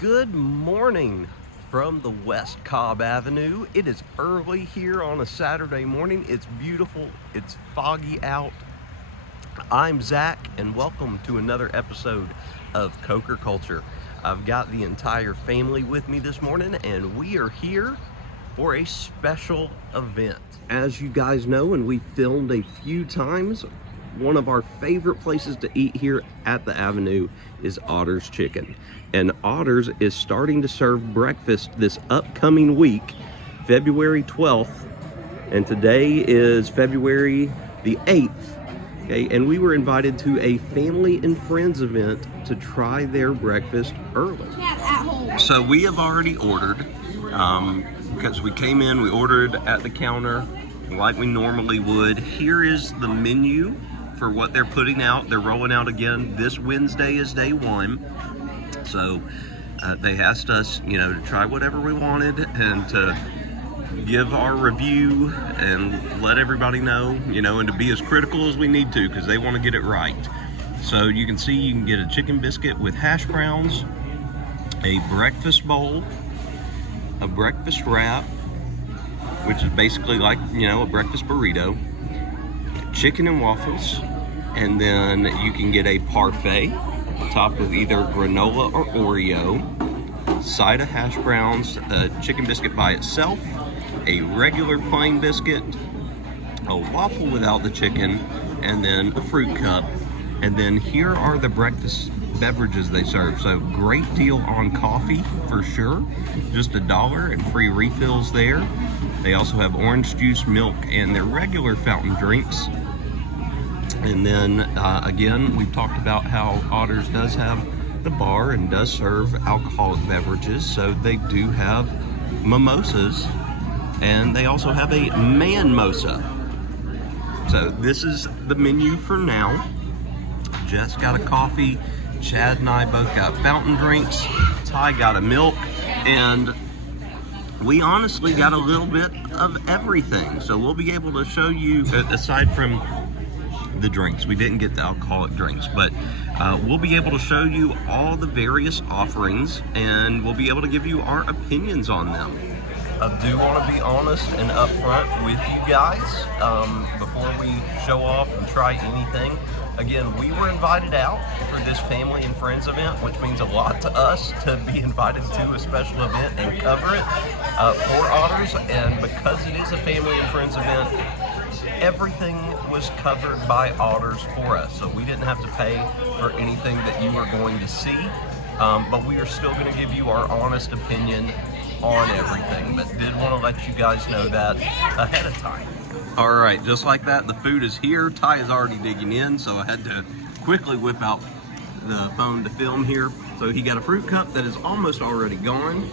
Good morning from the West Cobb Avenue. It is early here on a Saturday morning. It's beautiful. It's foggy out. I'm Zach, and welcome to another episode of Coker Culture. I've got the entire family with me this morning, and we are here for a special event. As you guys know, and we filmed a few times, one of our favorite places to eat here at the Avenue is Otter's Chicken. And Otter's is starting to serve breakfast this upcoming week, February 12th. And today is February the 8th. Okay, and we were invited to a family and friends event to try their breakfast early. So we have already ordered, because we came in, we ordered at the counter like we normally would. Here is the menu for what they're putting out. They're rolling out again. This Wednesday is day one. So they asked us, to try whatever we wanted and to give our review and let everybody know, and to be as critical as we need to because they want to get it right. So you can see you can get a chicken biscuit with hash browns, a breakfast bowl, a breakfast wrap, which is basically like, a breakfast burrito, chicken and waffles, and then you can get a parfait topped with either granola or Oreo, side of hash browns, a chicken biscuit by itself, a regular plain biscuit, a waffle without the chicken, and then a fruit cup. And then here are the breakfast beverages they serve. So great deal on coffee for sure, just $1 and free refills there. They also have orange juice, milk, and their regular fountain drinks. And then again, we've talked about how Otter's does have the bar and does serve alcoholic beverages. So they do have mimosas, and they also have a man-mosa. So this is the menu for now. Jess got a coffee, Chad and I both got fountain drinks, Ty got a milk, and we honestly got a little bit of everything. So we'll be able to show you, aside from the drinks, we didn't get the alcoholic drinks, but we'll be able to show you all the various offerings, and we'll be able to give you our opinions on them. I do want to be honest and upfront with you guys before we show off and try anything. Again, we were invited out for this family and friends event, which means a lot to us to be invited to a special event and cover it for Otters. And because it is a family and friends event, everything was covered by Otters for us. So we didn't have to pay for anything that you are going to see, but we are still going to give you our honest opinion on everything. But did want to let you guys know that ahead of time. All right, just like that, the food is here. Ty is already digging in, so I had to quickly whip out the phone to film here. So he got a fruit cup that is almost already gone.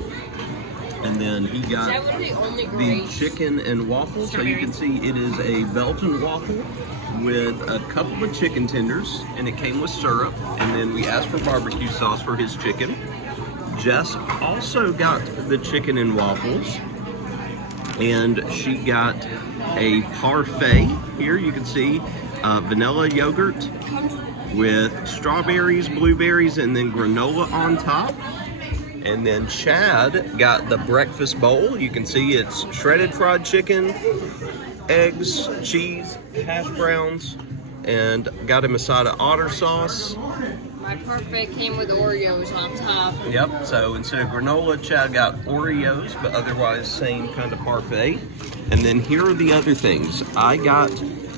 And then he got the chicken and waffle. So you can see it is a Belgian waffle with a couple of chicken tenders, and it came with syrup. And then we asked for barbecue sauce for his chicken. Jess also got the chicken and waffles, and she got a parfait. Here you can see vanilla yogurt with strawberries, blueberries, and then granola on top. And then Chad got the breakfast bowl. You can see it's shredded fried chicken, eggs, cheese, hash browns, and got him a side of Otter sauce. My parfait came with Oreos on top. Yep, so instead of granola, Chad got Oreos, but otherwise same kind of parfait. And then here are the other things. I got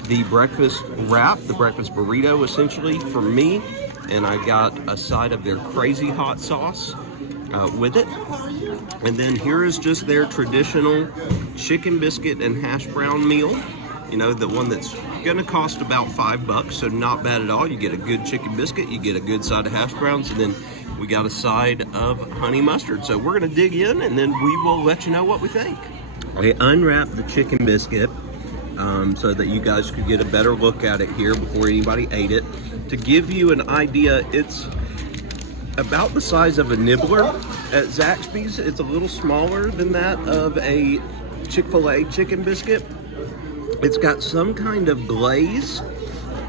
the breakfast wrap, the breakfast burrito essentially for me, and I got a side of their crazy hot sauce with it. And then here is just their traditional chicken biscuit and hash brown meal. The one that's gonna cost about $5, so not bad at all. You get a good chicken biscuit, you get a good side of hash browns, and then we got a side of honey mustard. So we're gonna dig in, and then we will let you know what we think. I unwrapped the chicken biscuit so that you guys could get a better look at it here before anybody ate it. To give you an idea, it's about the size of a nibbler at Zaxby's. It's a little smaller than that of a Chick-fil-A chicken biscuit. It's got some kind of glaze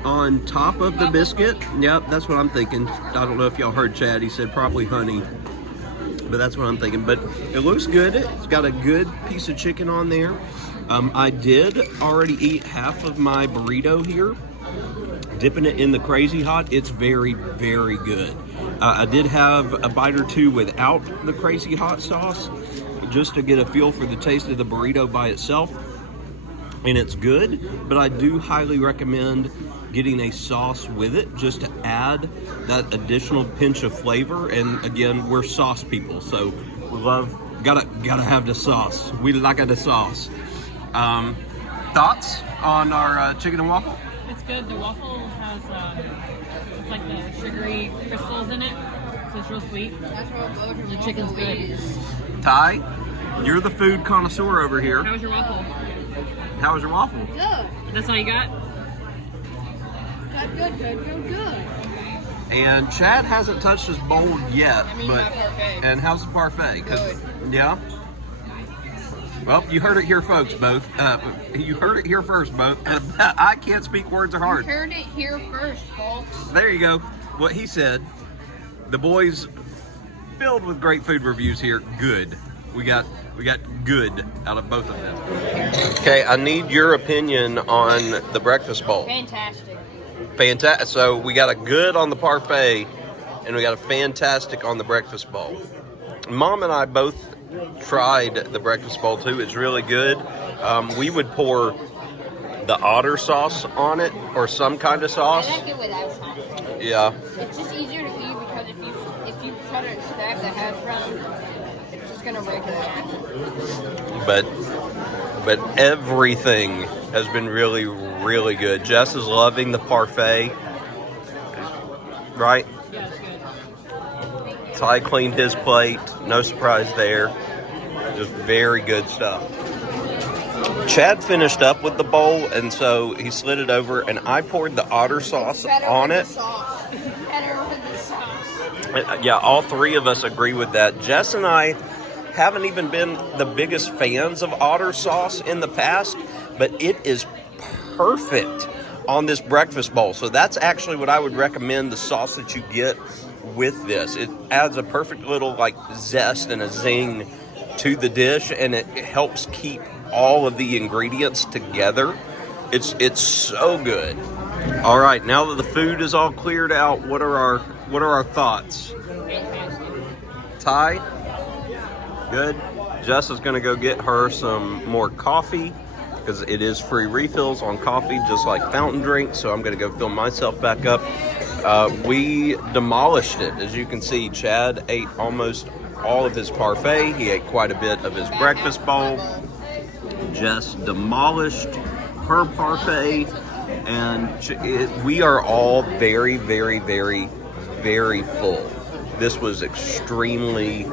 on top of the biscuit. Yep, that's what I'm thinking. I don't know if y'all heard Chad. He said probably honey. But that's what I'm thinking. But it looks good. It's got a good piece of chicken on there. I did already eat half of my burrito here, dipping it in the Crazy Hot. It's very, very good. I did have a bite or two without the Crazy Hot sauce, just to get a feel for the taste of the burrito by itself. And it's good, but I do highly recommend getting a sauce with it just to add that additional pinch of flavor. And again, we're sauce people, so we love, gotta have the sauce. We like the sauce. Thoughts on our chicken and waffle? It's good. The waffle has, it's like the sugary crystals in it, so it's real sweet. That's what both of The chicken's good. Ty, you're the food connoisseur over here. How was your waffle? How was your waffle? Good. That's all you got? Good. And Chad hasn't touched his bowl yet, I mean, but my parfait. and how's the parfait? Good. Yeah. Well, you heard it here, folks. Both. You heard it here first, both. I can't speak. Words are hard. You heard it here first, folks. There you go. What he said. The boys filled with great food reviews here. Good. We got good out of both of them. Okay, I need your opinion on the breakfast bowl. Fantastic. Fantastic. So we got a good on the parfait, and we got a fantastic on the breakfast bowl. Mom and I both tried the breakfast bowl too. It's really good. We would pour the Otter sauce on it, or some kind of sauce. I like it without sauce. Yeah. It's just easier to eat because if you try to stab the hash brown, it's just gonna break it off. But everything has been really, really good. Jess is loving the parfait. Right? Yeah, it's good. Ty cleaned his plate. No surprise there. Just very good stuff. Chad finished up with the bowl, and so he slid it over, and I poured the Otter sauce on it. Better with the sauce. Yeah, all three of us agree with that. Jess and I haven't even been the biggest fans of Otter sauce in the past, but it is perfect on this breakfast bowl. So that's actually what I would recommend, the sauce that you get with this. It adds a perfect little like zest and a zing to the dish, and it helps keep all of the ingredients together. It's so good. All right, now that the food is all cleared out, what are our thoughts? Fantastic. Ty? Good. Jess is going to go get her some more coffee because it is free refills on coffee, just like fountain drinks. So I'm going to go fill myself back up. We demolished it. As you can see, Chad ate almost all of his parfait. He ate quite a bit of his breakfast bowl. Jess demolished her parfait. And we are all very, very, very, very full. This was extremely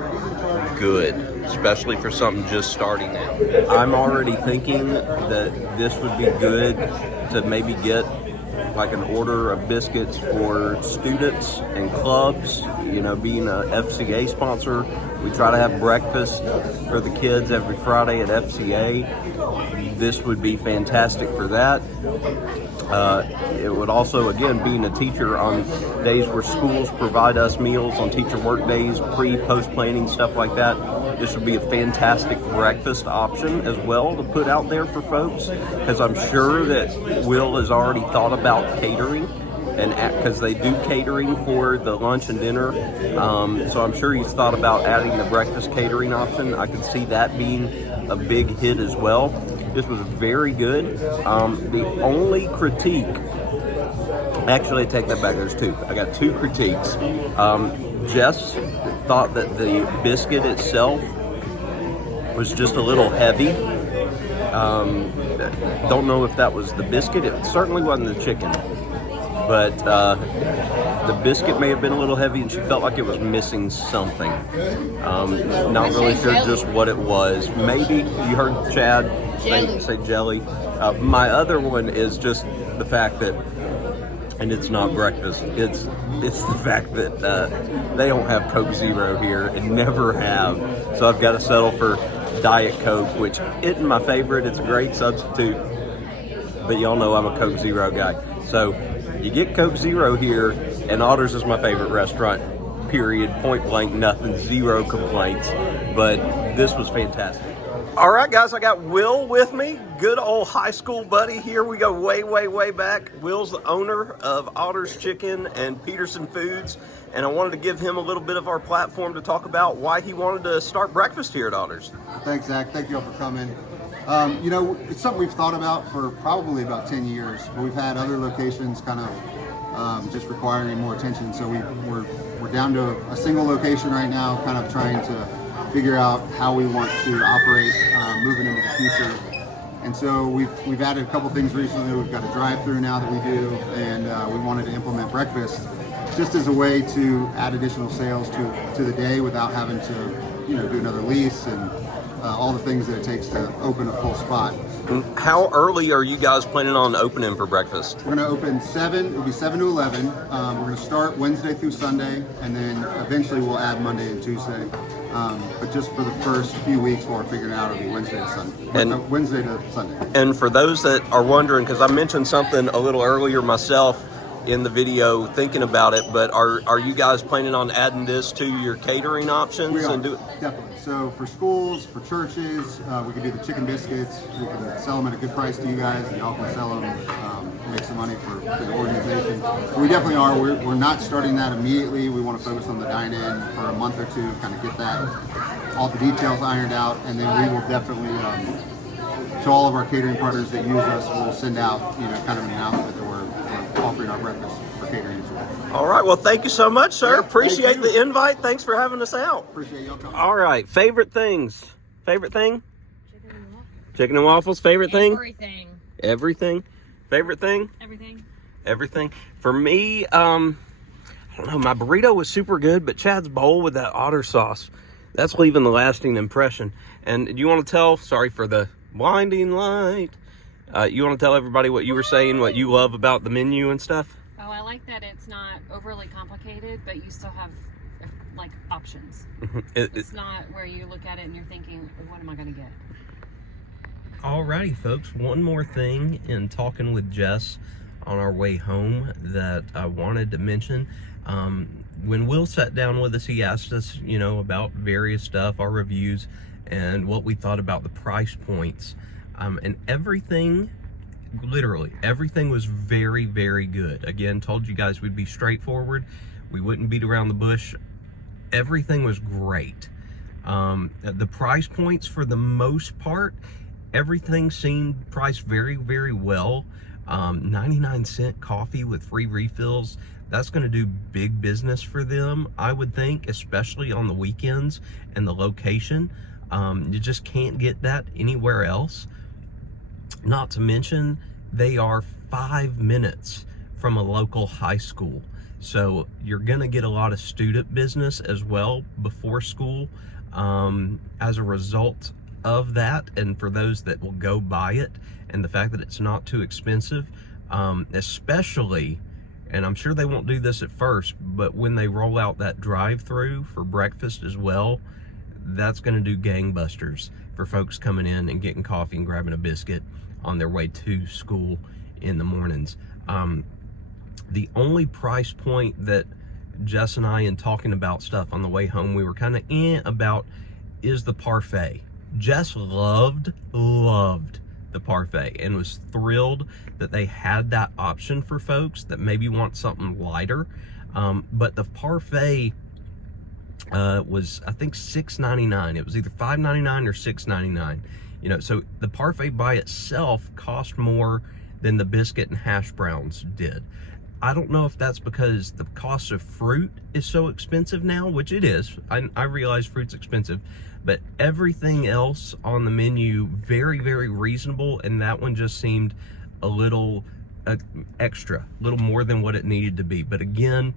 good, especially for something just starting out. I'm already thinking that this would be good to maybe get like an order of biscuits for students and clubs. You know, being a FCA sponsor, we try to have breakfast for the kids every Friday at FCA. This would be fantastic for that. It would also, again, being a teacher on days where schools provide us meals on teacher work days, post planning, stuff like that, this would be a fantastic breakfast option as well to put out there for folks, because I'm sure that Will has already thought about catering, and because they do catering for the lunch and dinner, so I'm sure he's thought about adding the breakfast catering option. I can see that being a big hit as well. This was very good. The only critique, actually I take that back, there's two. I got two critiques. Jess thought that the biscuit itself was just a little heavy. Don't know if that was the biscuit. It certainly wasn't the chicken. But the biscuit may have been a little heavy, and she felt like it was missing something. Not really sure just what it was. Maybe you heard Chad say jelly. My other one is just the fact that, and it's not breakfast, it's the fact that they don't have Coke Zero here and never have. So I've got to settle for Diet Coke, which isn't my favorite. It's a great substitute, but y'all know I'm a Coke Zero guy. So you get Coke Zero here, and Otter's is my favorite restaurant. period, point blank, nothing, zero complaints. But this was fantastic. All right, guys, I got Will with me. Good old high school buddy here. We go way, way, way back. Will's the owner of Otter's Chicken and Peterson Foods, and I wanted to give him a little bit of our platform to talk about why he wanted to start breakfast here at Otter's. Thanks, Zach. Thank you all for coming. You know, it's something we've thought about for probably about 10 years, but we've had other locations kind of just requiring more attention. So we're down to a single location right now, kind of trying to figure out how we want to operate moving into the future. And so we've added a couple things recently. We've got a drive-through now that we do, and we wanted to implement breakfast just as a way to add additional sales to the day without having to, you know, do another lease and all the things that it takes to open a full spot. How early are you guys planning on opening for breakfast? We're going to open 7, it'll be 7 to 11. We're going to start Wednesday through Sunday, and then eventually we'll add Monday and Tuesday. But just for the first few weeks while we're figuring it out, it'll be Wednesday to Sunday. Wednesday to Sunday. And for those that are wondering, because I mentioned something a little earlier myself in the video thinking about it, but are you guys planning on adding this to your catering options? We are, and definitely. So for schools, for churches, we can do the chicken biscuits. We can sell them at a good price to you guys, and y'all can sell them, make some money for the organization. So we definitely are. We're not starting that immediately. We want to focus on the dine-in for a month or two, kind of get that, all the details ironed out, and then we will definitely, to all of our catering partners that use us, we'll send out, you know, kind of an announcement that we're offering our breakfast for catering as well. All right. Well, thank you so much, sir. Yeah, appreciate the invite. Thanks for having us out. Appreciate y'all coming. All right. Favorite things. Favorite thing? Chicken and waffles. Chicken and waffles. Favorite thing? Everything. Everything. Favorite thing? Everything. Everything. For me, I don't know. My burrito was super good, but Chad's bowl with that otter sauce, that's leaving the lasting impression. And do you want to tell? Sorry for the blinding light. You want to tell everybody what you were saying, what you love about the menu and stuff? Oh, I like that it's not overly complicated, but you still have like options. It's not where you look at it and you're thinking, what am I going to get? Alrighty, folks. One more thing in talking with Jess on our way home that I wanted to mention. When Will sat down with us, he asked us, you know, about various stuff, our reviews, and what we thought about the price points. And everything, literally, everything was very, very good. Again, told you guys we'd be straightforward. We wouldn't beat around the bush. Everything was great. The price points, for the most part, everything seemed priced very, very well. 99-cent coffee with free refills. That's going to do big business for them, I would think, especially on the weekends and the location. You just can't get that anywhere else. Not to mention, they are 5 minutes from a local high school. So you're going to get a lot of student business as well before school as a result of that. And for those that will go buy it, and the fact that it's not too expensive, especially, and I'm sure they won't do this at first, but when they roll out that drive-through for breakfast as well, that's going to do gangbusters for folks coming in and getting coffee and grabbing a biscuit on their way to school in the mornings. The only price point that Jess and I, in talking about stuff on the way home, we were kind of about is the parfait. Jess loved the parfait and was thrilled that they had that option for folks that maybe want something lighter. But the parfait was, I think, $6.99. It was either $5.99 or $6.99. You know, so the parfait by itself cost more than the biscuit and hash browns did. I don't know if that's because the cost of fruit is so expensive now, which it is. I realize fruit's expensive, but everything else on the menu, very, very reasonable, and that one just seemed a little extra, a little more than what it needed to be. But again,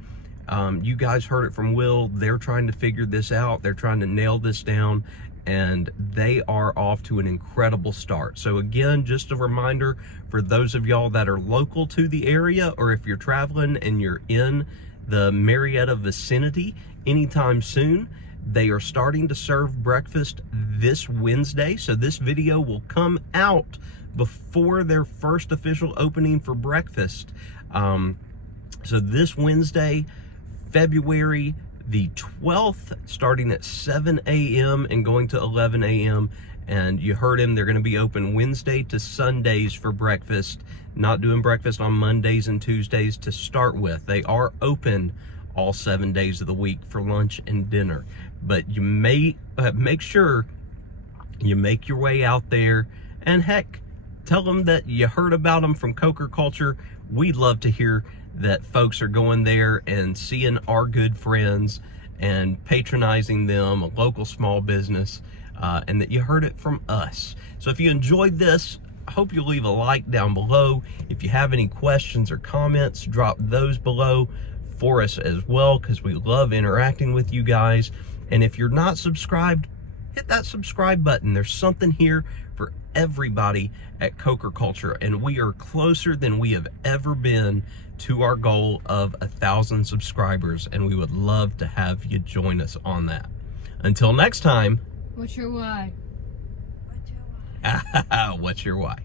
you guys heard it from Will. They're trying to figure this out. They're trying to nail this down, and they are off to an incredible start. So again, just a reminder for those of y'all that are local to the area, or if you're traveling and you're in the Marietta vicinity anytime soon, they are starting to serve breakfast this Wednesday. So this video will come out before their first official opening for breakfast. So this Wednesday, February the 12th, starting at 7 a.m. and going to 11 a.m. And you heard him, they're going to be open Wednesday to Sundays for breakfast, not doing breakfast on Mondays and Tuesdays to start with. They are open all 7 days of the week for lunch and dinner. But you may make sure you make your way out there, and heck, tell them that you heard about them from Coker Culture. We'd love to hear that folks are going there and seeing our good friends and patronizing them, a local small business, and that you heard it from us. So if you enjoyed this, I hope you'll leave a like down below. If you have any questions or comments, drop those below for us as well, because we love interacting with you guys. And if you're not subscribed, hit that subscribe button. There's something here for everybody at Coker Culture, and we are closer than we have ever been to our goal of 1,000 subscribers, and we would love to have you join us on that. Until next time, What's your why? what's your why?